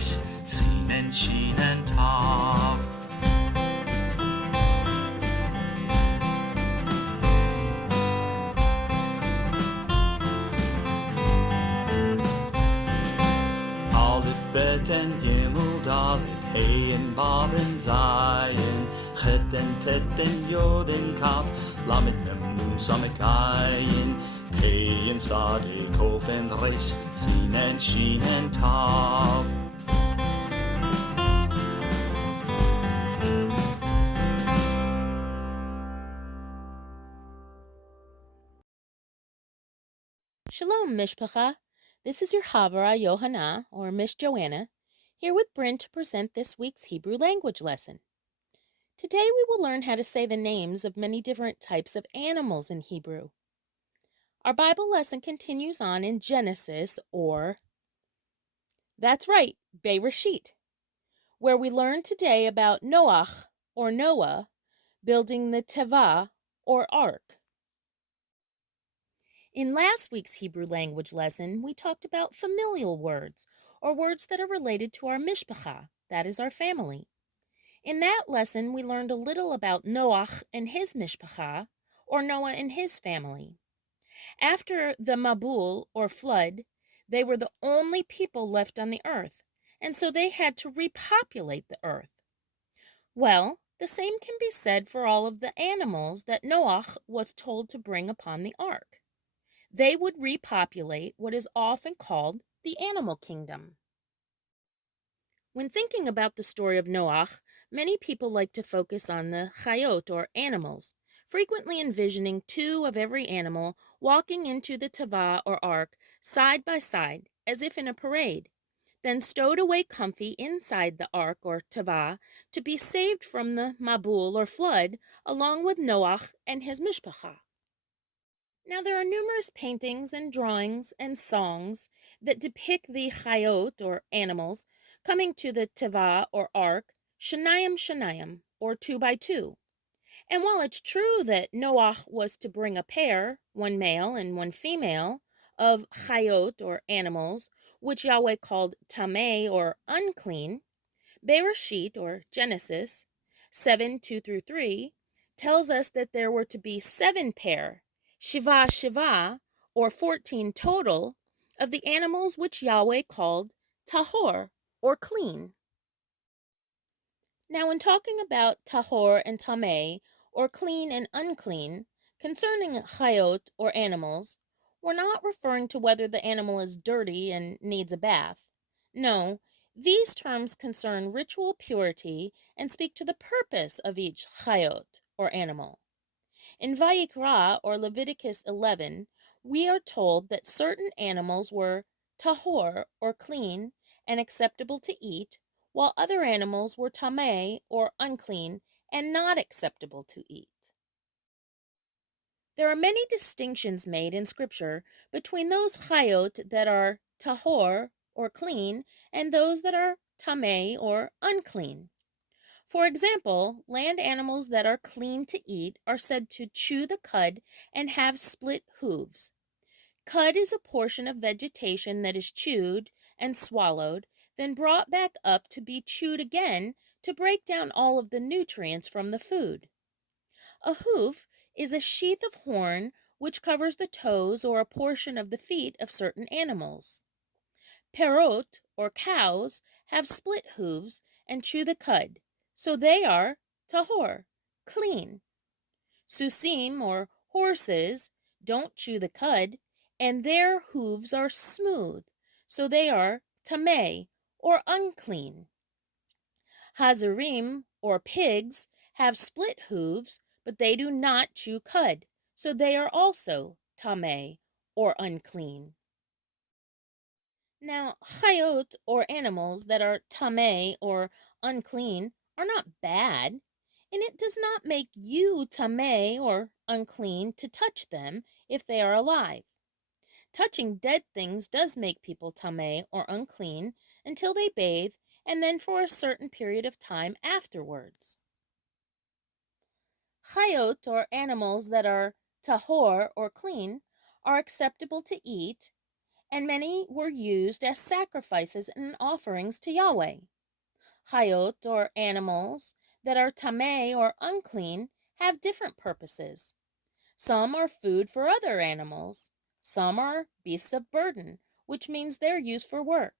resh, sin and shin and tav. Aleph, Bet and Gimel, Dalet, Hey and Bob and Zion, Chet and Tet and Yod and Kaf, Lamed, Mem, Nun, Samek, Ayin, Hey and Sadi, Kof and Resh, Sin and Shin and Tav. Shalom, Mishpacha. This is your Havara Yohana, or Miss Joanna, here with Bryn to present this week's Hebrew language lesson. Today we will learn how to say the names of many different types of animals in Hebrew. Our Bible lesson continues on in Genesis, that's right, Bereshit, where we learn today about Noach, or Noah, building the Teva, or Ark. In last week's Hebrew language lesson, we talked about familial words, or words that are related to our mishpacha, that is our family. In that lesson, we learned a little about Noach and his mishpacha, or Noah and his family. After the Mabul, or flood, they were the only people left on the earth, and so they had to repopulate the earth. Well, the same can be said for all of the animals that Noach was told to bring upon the ark. They would repopulate what is often called the animal kingdom. When thinking about the story of Noach, many people like to focus on the chayot, or animals, frequently envisioning two of every animal walking into the teva, or ark, side by side, as if in a parade, then stowed away comfy inside the ark, or teva, to be saved from the mabul, or flood, along with Noach and his mishpacha. Now, there are numerous paintings and drawings and songs that depict the chayot, or animals, coming to the teva, or ark, shanayim shanayim, or two by two. And while it's true that Noach was to bring a pair, one male and one female, of chayot, or animals, which Yahweh called tameh, or unclean, Bereshit, or Genesis 7:2-3, tells us that there were to be 7 pair, Shiva Shiva, or 14 total, of the animals which Yahweh called Tahor, or clean. Now, in talking about Tahor and Tameh, or clean and unclean, concerning Chayot, or animals, we're not referring to whether the animal is dirty and needs a bath. No, these terms concern ritual purity and speak to the purpose of each Chayot, or animal. In Vayikra, or Leviticus 11, we are told that certain animals were tahor, or clean, and acceptable to eat, while other animals were tameh, or unclean, and not acceptable to eat. There are many distinctions made in Scripture between those chayot that are tahor, or clean, and those that are tameh, or unclean. For example, land animals that are clean to eat are said to chew the cud and have split hooves. Cud is a portion of vegetation that is chewed and swallowed, then brought back up to be chewed again to break down all of the nutrients from the food. A hoof is a sheath of horn which covers the toes or a portion of the feet of certain animals. Perot, or cows, have split hooves and chew the cud, so they are tahor, clean. Susim, or horses, don't chew the cud, and their hooves are smooth, so they are tameh, or unclean. Hazarim, or pigs, have split hooves, but they do not chew cud, so they are also tameh, or unclean. Now, chayot, or animals that are tameh, or unclean, are not bad, and it does not make you tameh, or unclean, to touch them if they are alive. Touching dead things does make people tameh, or unclean, until they bathe, and then for a certain period of time afterwards. Chayot, or animals that are tahor, or clean, are acceptable to eat, and many were used as sacrifices and offerings to Yahweh. Chayot, or animals that are tameh or unclean, have different purposes. Some are food for other animals. Some are beasts of burden, which means they're used for work.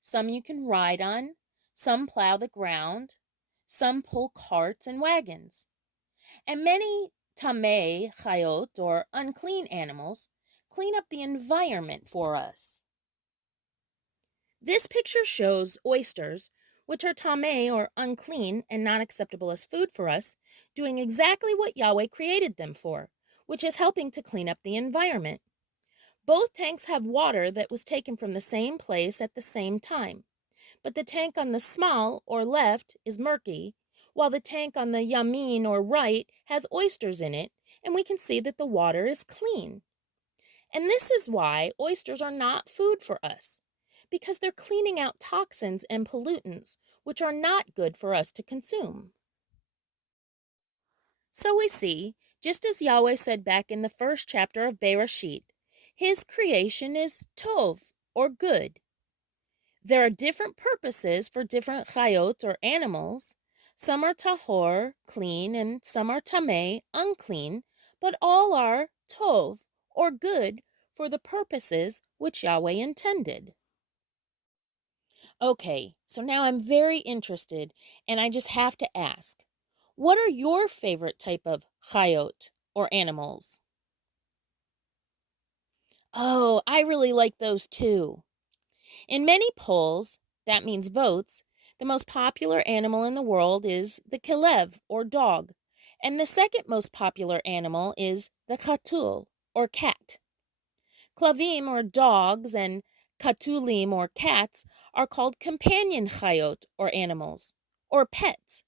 Some you can ride on. Some plow the ground. Some pull carts and wagons. And many tameh, chayot, or unclean animals, clean up the environment for us. This picture shows oysters, which are tameh or unclean and not acceptable as food for us, doing exactly what Yahweh created them for, which is helping to clean up the environment. Both tanks have water that was taken from the same place at the same time, but the tank on the small or left is murky, while the tank on the yamin or right has oysters in it, and we can see that the water is clean. And this is why oysters are not food for us, because they're cleaning out toxins and pollutants, which are not good for us to consume. So we see, just as Yahweh said back in the first chapter of Bereshit, his creation is tov, or good. There are different purposes for different chayot, or animals. Some are tahor, clean, and some are tameh, unclean, but all are tov, or good, for the purposes which Yahweh intended. Okay, so now I'm very interested, and I just have to ask, what are your favorite type of chayot, or animals? Oh, I really like those too. In many polls, that means votes, the most popular animal in the world is the kelev, or dog, and the second most popular animal is the chatul, or cat. Klavim, or dogs, and katulim, or cats, are called companion chayot, or animals, or pets.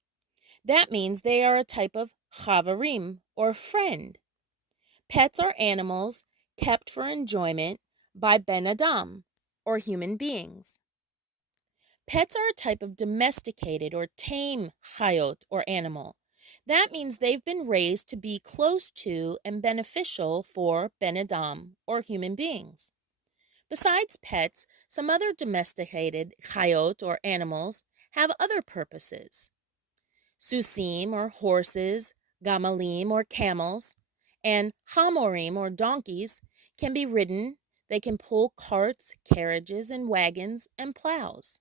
That means they are a type of chavarim, or friend. Pets are animals kept for enjoyment by ben adam, or human beings. Pets are a type of domesticated or tame chayot, or animal. That means they've been raised to be close to and beneficial for ben adam, or human beings. Besides pets, some other domesticated chayot, or animals, have other purposes. Susim, or horses, gamalim, or camels, and hamorim, or donkeys, can be ridden. They can pull carts, carriages, and wagons, and plows.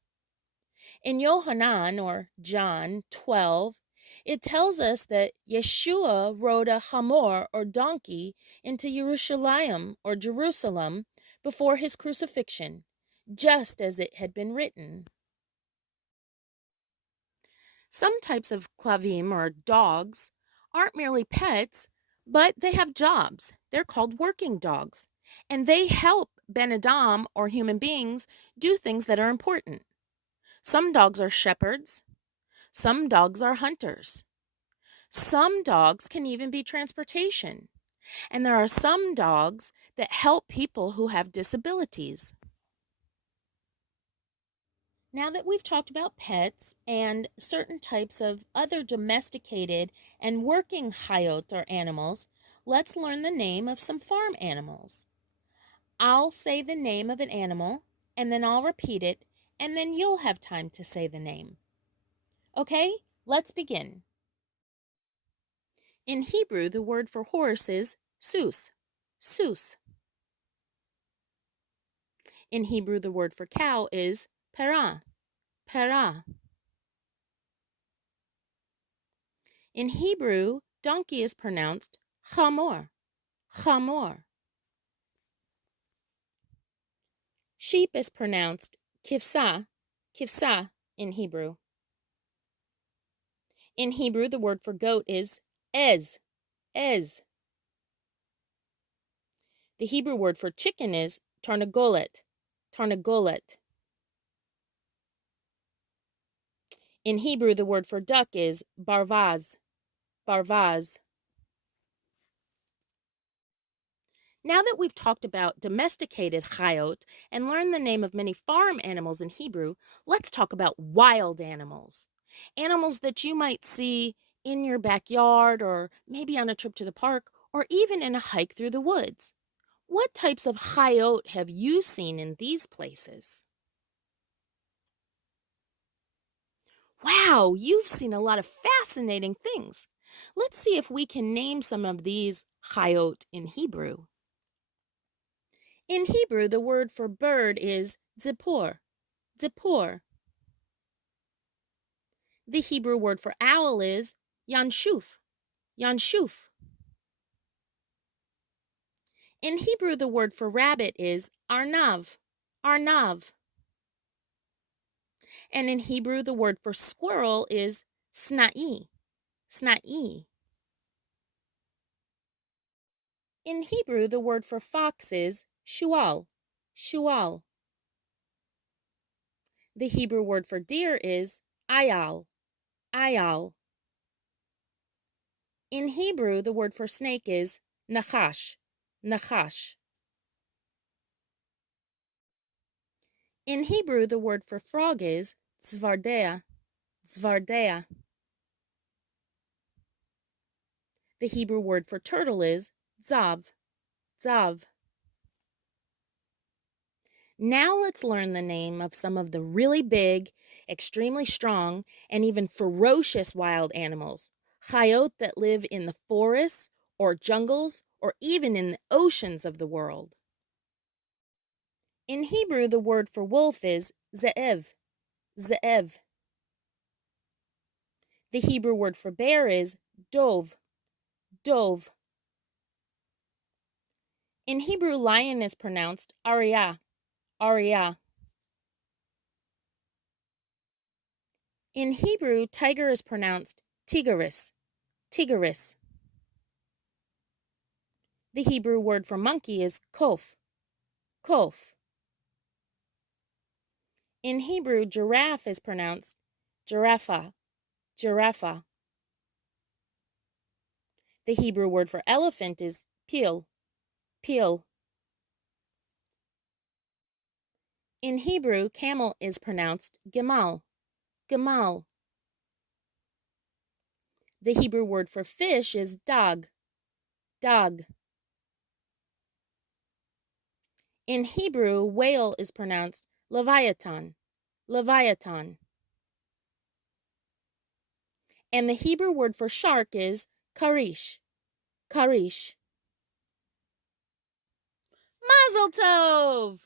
In Yohanan, or John 12, it tells us that Yeshua rode a hamor, or donkey, into Jerusalem, or Jerusalem, before his crucifixion, just as it had been written. Some types of klavim, or dogs, aren't merely pets, but they have jobs. They're called working dogs, and they help Ben Adam, or human beings, do things that are important. Some dogs are shepherds. Some dogs are hunters. Some dogs can even be transportation. And there are some dogs that help people who have disabilities. Now that we've talked about pets and certain types of other domesticated and working chayot, or animals, let's learn the name of some farm animals. I'll say the name of an animal, and then I'll repeat it, and then you'll have time to say the name. Okay, let's begin. In Hebrew, the word for horse is sus, sus. In Hebrew, the word for cow is perah, perah. In Hebrew, donkey is pronounced chamor, chamor. Sheep is pronounced kivsah, kivsah in Hebrew. In Hebrew, the word for goat is ez, ez. The Hebrew word for chicken is tarnagolet, tarnagolet. In Hebrew, the word for duck is barvaz, barvaz. Now that we've talked about domesticated chayot and learned the name of many farm animals in Hebrew, let's talk about wild animals. Animals that you might see in your backyard, or maybe on a trip to the park, or even in a hike through the woods. What types of chayot have you seen in these places? Wow, you've seen a lot of fascinating things. Let's see if we can name some of these chayot in Hebrew. In Hebrew, the word for bird is zipor, zipor. The Hebrew word for owl is yanshuf, yanshuf. In Hebrew, the word for rabbit is arnav, arnav. And in Hebrew, the word for squirrel is sna'i, sna'i. In Hebrew, the word for fox is shual, shual. The Hebrew word for deer is ayal, ayal. In Hebrew, the word for snake is nachash, nachash. In Hebrew, the word for frog is tzvardea, tzvardea. The Hebrew word for turtle is zav, zav. Now let's learn the name of some of the really big, extremely strong, and even ferocious wild animals, chayot that live in the forests or jungles or even in the oceans of the world. In Hebrew, the word for wolf is ze'ev, ze'ev. The Hebrew word for bear is dov, dov. In Hebrew, lion is pronounced aryah, aryah. In Hebrew, tiger is pronounced tigris, tigris. The Hebrew word for monkey is kof, kof. In Hebrew, giraffe is pronounced giraffa, giraffa. The Hebrew word for elephant is pil, pil. In Hebrew, camel is pronounced gemal, gemal. The Hebrew word for fish is dag, dag. In Hebrew, whale is pronounced leviathan, leviathan. And the Hebrew word for shark is karish, karish. Mazel tov!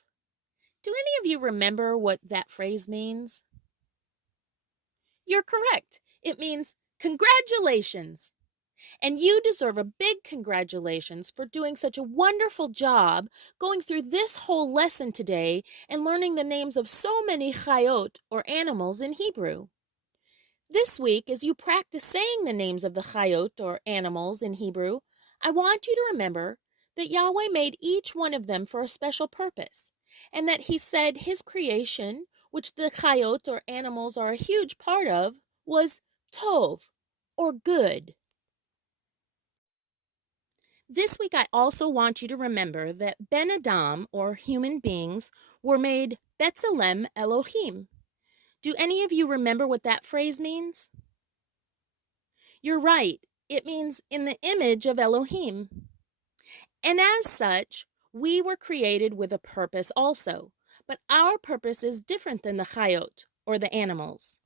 Do any of you remember what that phrase means? You're correct. It means congratulations. And you deserve a big congratulations for doing such a wonderful job going through this whole lesson today and learning the names of so many chayot or animals in Hebrew. This week, as you practice saying the names of the chayot or animals in Hebrew, I want you to remember that Yahweh made each one of them for a special purpose, and that He said His creation, which the chayot or animals are a huge part of, was tov, or good. This week, I also want you to remember that Ben Adam, or human beings, were made B'Tselem Elohim. Do any of you remember what that phrase means? You're right. It means in the image of Elohim. And as such, we were created with a purpose also. But our purpose is different than the chayot, or the animals.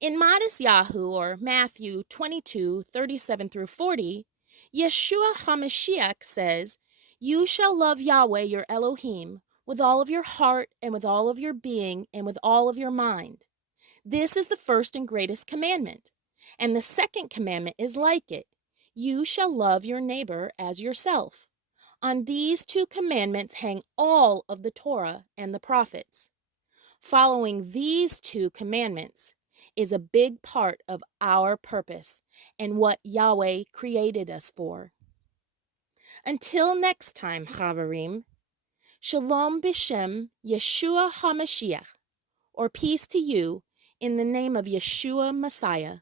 In Yahu, or Matthew 22:37 through 40, Yeshua HaMashiach says, "You shall love Yahweh your Elohim with all of your heart and with all of your being and with all of your mind. This is the first and greatest commandment. And the second commandment is like it. You shall love your neighbor as yourself. On these two commandments hang all of the Torah and the prophets." Following these two commandments is a big part of our purpose and what Yahweh created us for. Until next time, Chavarim, Shalom B'Shem Yeshua HaMashiach, or peace to you in the name of Yeshua Messiah.